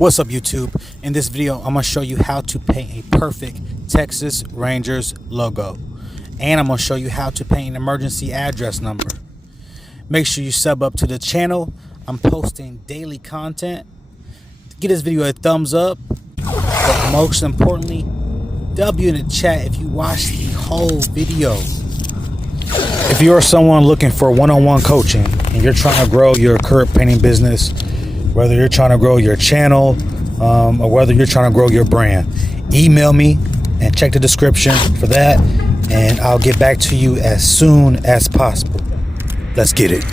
What's up, YouTube? In this video, I'm going to show you how to paint a perfect Texas Rangers logo. And I'm going to show you how to paint an emergency address number. Make sure you sub up to the channel. I'm posting daily content. Give this video a thumbs up. But most importantly, W in the chat if you watch the whole video. If you're someone looking for one-on-one coaching and you're trying to grow your curb painting business, whether you're trying to grow your channel or whether you're trying to grow your brand, email me and check the description for that, and I'll get back to you as soon as possible. Let's get it.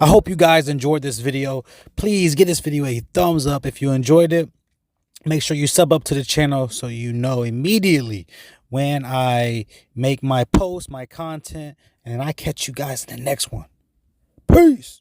I hope you guys enjoyed this video. Please give this video a thumbs up if you enjoyed it. Make sure you sub up to the channel so you know immediately when I make my post, my content, and I catch you guys in the next one. Peace.